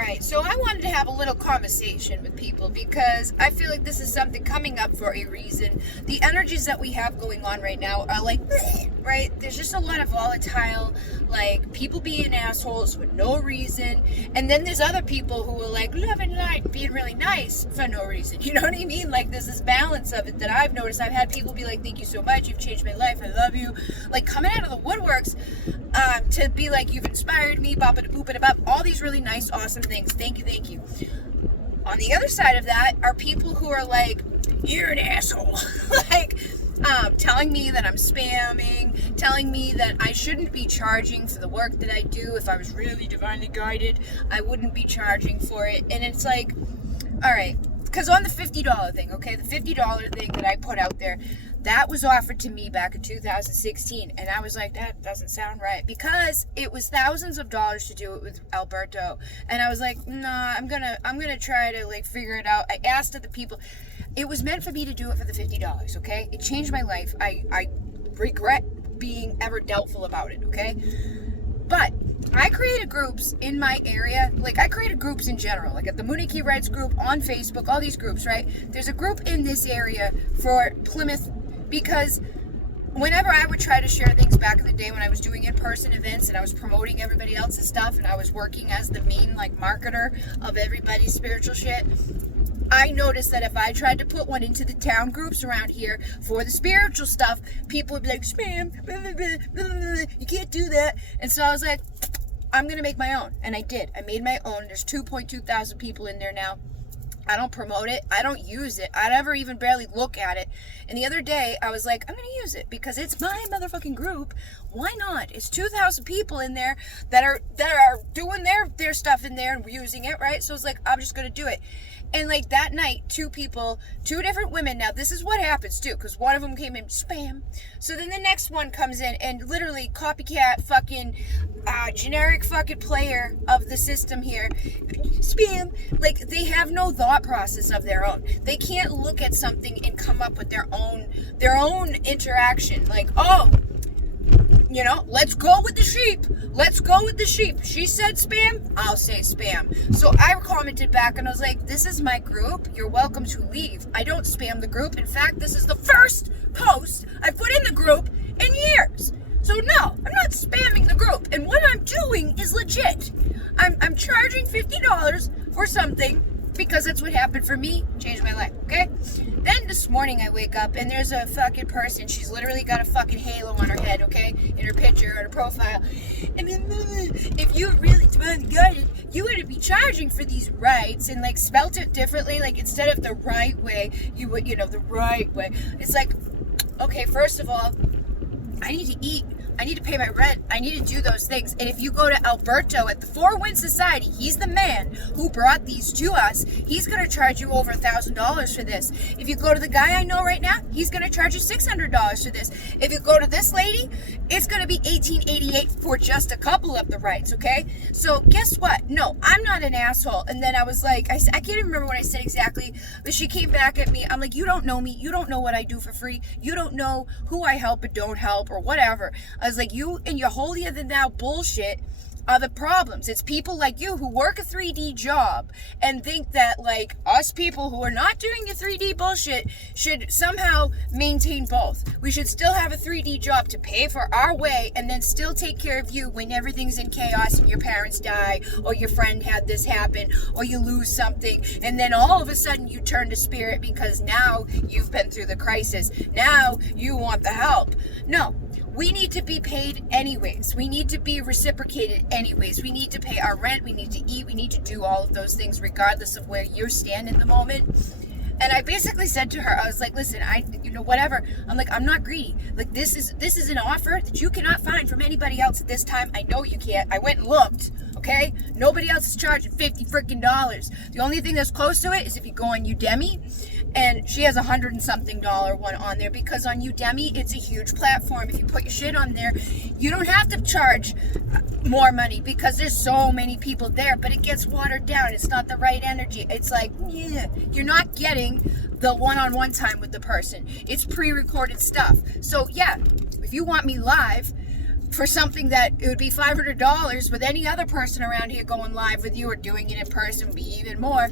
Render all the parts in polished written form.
Alright, so I wanted to have a little conversation with people because I feel like this is something coming up for a reason. The energies that we have going on right now are like, right? There's just a lot of volatile, like, people being assholes for no reason. And then there's other people who are like, love and light, being really nice for no reason. You know what I mean? Like, there's this balance of it that I've noticed. I've had people be like, thank you so much, you've changed my life, I love you. Like, coming out of the woodworks to be like, you've inspired me, bop-a-da-boop-a-da-bop, all these really nice, awesome things. Thank you, thank you. On the other side of that are people who are like, you're an asshole. Like, telling me that I'm spamming, telling me that I shouldn't be charging for the work that I do. If I was really divinely guided, I wouldn't be charging for it. And it's like, all right, because on the $50 thing, okay, the $50 thing that I put out there, that was offered to me back in 2016, and I was like, that doesn't sound right, because it was thousands of dollars to do it with Alberto, and I was like, nah, I'm gonna try to like figure it out. I asked other people. It was meant for me to do it for the $50, okay? It changed my life. I regret being ever doubtful about it, okay? But I created groups in my area, like I created groups in general, like at the MUNAY RITES group on Facebook, all these groups, right? There's a group in this area for Plymouth, because whenever I would try to share things back in the day when I was doing in-person events and I was promoting everybody else's stuff and I was working as the main like marketer of everybody's spiritual shit, I noticed that if I tried to put one into the town groups around here for the spiritual stuff, people would be like, spam, blah, blah, blah, blah, blah, you can't do that. And so I was like, I'm going to make my own. And I did. I made my own. There's 2.2 thousand people in there now. I don't promote it. I don't use it. I never even barely look at it. And the other day, I was like, I'm going to use it because it's my motherfucking group. Why not? It's 2,000 people in there that are doing their stuff in there and using it, right? So it's like, I'm just going to do it. And like that night, two different women. Now this is what happens too, because one of them came in spam. So then the next one comes in and literally copycat fucking generic fucking player of the system here, spam. Like they have no thought process of their own. They can't look at something and come up with their own interaction. Like, oh, you know, let's go with the sheep. Let's go with the sheep. She said spam, I'll say spam. So I commented back and I was like, this is my group. You're welcome to leave. I don't spam the group. In fact, this is the first post I put in the group in years. So no, I'm not spamming the group. And what I'm doing is legit. I'm charging $50 for something because that's what happened for me. Changed my life, okay? Then this morning I wake up and there's a fucking person. She's literally got a fucking halo on her head, okay? In her picture, on her profile. And then, if you're really divinely guided, you would be charging for these rites, and like spelt it differently. Like instead of the right way, you would, you know, the right way. It's like, okay, first of all, I need to eat. I need to pay my rent. I need to do those things. And if you go to Alberto at the Four Winds Society, he's the man who brought these to us. He's going to charge you over $1,000 for this. If you go to the guy I know right now, he's going to charge you $600 for this. If you go to this lady, it's going to be $1,888 for just a couple of the rights, okay? So guess what? No, I'm not an asshole. And then I was like, I can't even remember what I said exactly, but she came back at me. I'm like, you don't know me. You don't know what I do for free. You don't know who I help and don't help or whatever. I was like, you and your holier than thou bullshit are the problems. It's people like you who work a 3D job and think that like us people who are not doing the 3D bullshit should somehow maintain both. We should still have a 3D job to pay for our way and then still take care of you when everything's in chaos and your parents die or your friend had this happen or you lose something, and then all of a sudden you turn to spirit because now you've been through the crisis. Now you want the help. No. We need to be paid anyways. We need to be reciprocated anyways. We need to pay our rent. We need to eat. We need to do all of those things regardless of where you stand in the moment. And I basically said to her, I was like, listen, whatever. I'm like, I'm not greedy. Like, this is an offer that you cannot find from anybody else at this time. I know you can't. I went and looked, okay? Nobody else is charging $50 freaking dollars. The only thing that's close to it is if you go on Udemy, and she has $100 and something one on there, because on Udemy, it's a huge platform. If you put your shit on there, you don't have to charge more money because there's so many people there, but it gets watered down. It's not the right energy. It's like, yeah, you're not getting the one-on-one time with the person. It's pre-recorded stuff. So yeah, if you want me live, for something that it would be $500 with any other person around here going live with you or doing it in person would be even more.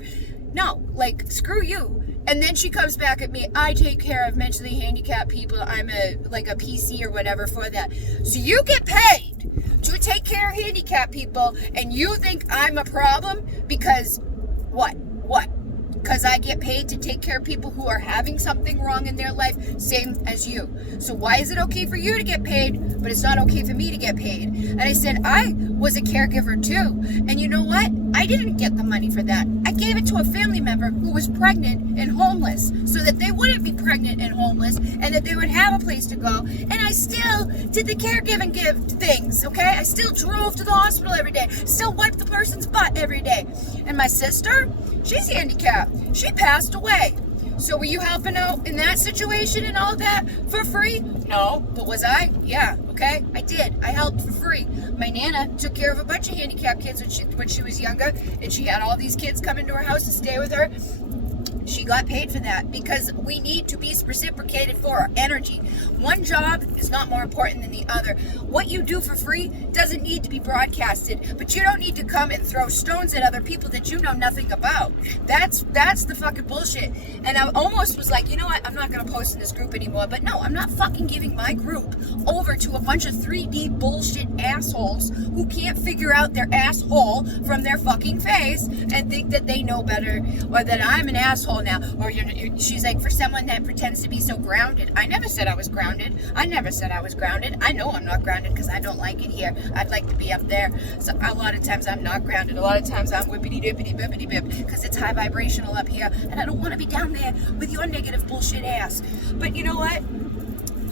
No, like, screw you. And then she comes back at me, I take care of mentally handicapped people. I'm a PC or whatever for that. So you get paid to take care of handicapped people, and you think I'm a problem because what? Because I get paid to take care of people who are having something wrong in their life, same as you. So why is it okay for you to get paid, but it's not okay for me to get paid? And I said, I was a caregiver too. And you know what? I didn't get the money for that. I gave it to a family member who was pregnant and homeless so that they wouldn't be pregnant and homeless and that they would have a place to go. And I still did the caregiving things, okay? I still drove to the hospital every day, still wiped the person's butt every day. And my sister, she's handicapped. She passed away. So were you helping out in that situation and all that for free? No. But was I? Yeah. Okay. I did. I helped for free. My Nana took care of a bunch of handicapped kids when she was younger, and she had all these kids come into her house to stay with her. She got paid for that because we need to be reciprocated for our energy. One job is not more important than the other. What you do for free doesn't need to be broadcasted, but you don't need to come and throw stones at other people that you know nothing about. That's the fucking bullshit. And I almost was like, you know what? I'm not going to post in this group anymore. But no, I'm not fucking giving my group over to a bunch of 3D bullshit assholes who can't figure out their asshole from their fucking face and think that they know better, or that I'm an asshole now. Or she's like, for someone that pretends to be so grounded. I never said I was grounded. I never said I was grounded. I know I'm not grounded because I don't like it here. I'd like to be up there. So a lot of times I'm not grounded. A lot of times I'm whippity dippity bippity bip because it's high vibrational up here, and I don't want to be down there with your negative bullshit ass. But you know what?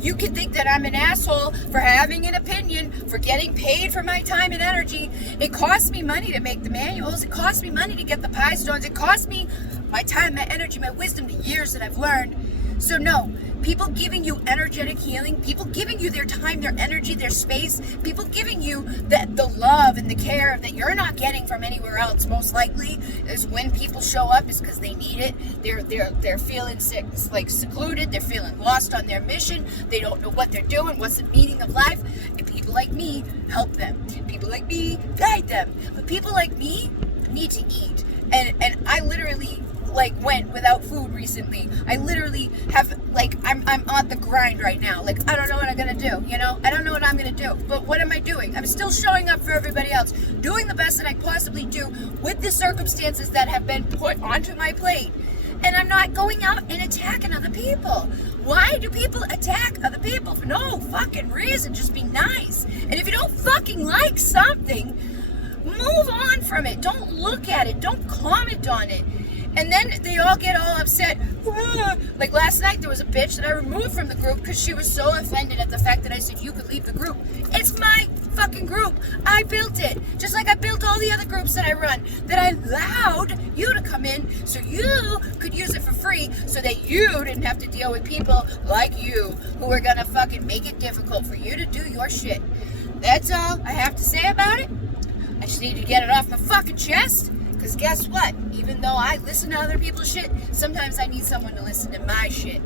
You can think that I'm an asshole for having an opinion, for getting paid for my time and energy. It costs me money to make the manuals. It costs me money to get the pie stones. It costs me my time, my energy, my wisdom, the years that I've learned. So no, people giving you energetic healing, people giving you their time, their energy, their space, people giving you the love and the care that you're not getting from anywhere else, most likely, is when people show up is because they need it. They're feeling sick, like secluded, they're feeling lost on their mission, they don't know what they're doing, what's the meaning of life, and people like me help them. People like me guide them. But people like me need to eat. And I literally went without food recently. I literally have I'm on the grind right now. I don't know what I'm gonna do, you know? I don't know what I'm gonna do. But what am I doing? I'm still showing up for everybody else, doing the best that I possibly do with the circumstances that have been put onto my plate. And I'm not going out and attacking other people. Why do people attack other people? For no fucking reason. Just be nice. And if you don't fucking like something, move on from it. Don't look at it. Don't comment on it. And then they all get all upset. Like last night, there was a bitch that I removed from the group because she was so offended at the fact that I said you could leave the group. It's my fucking group. I built it. Just like I built all the other groups that I run, that I allowed you to come in so you could use it for free, so that you didn't have to deal with people like you who are gonna fucking make it difficult for you to do your shit. That's all I have to say about it. I just need to get it off my fucking chest. Because guess what? Even though I listen to other people's shit, sometimes I need someone to listen to my shit.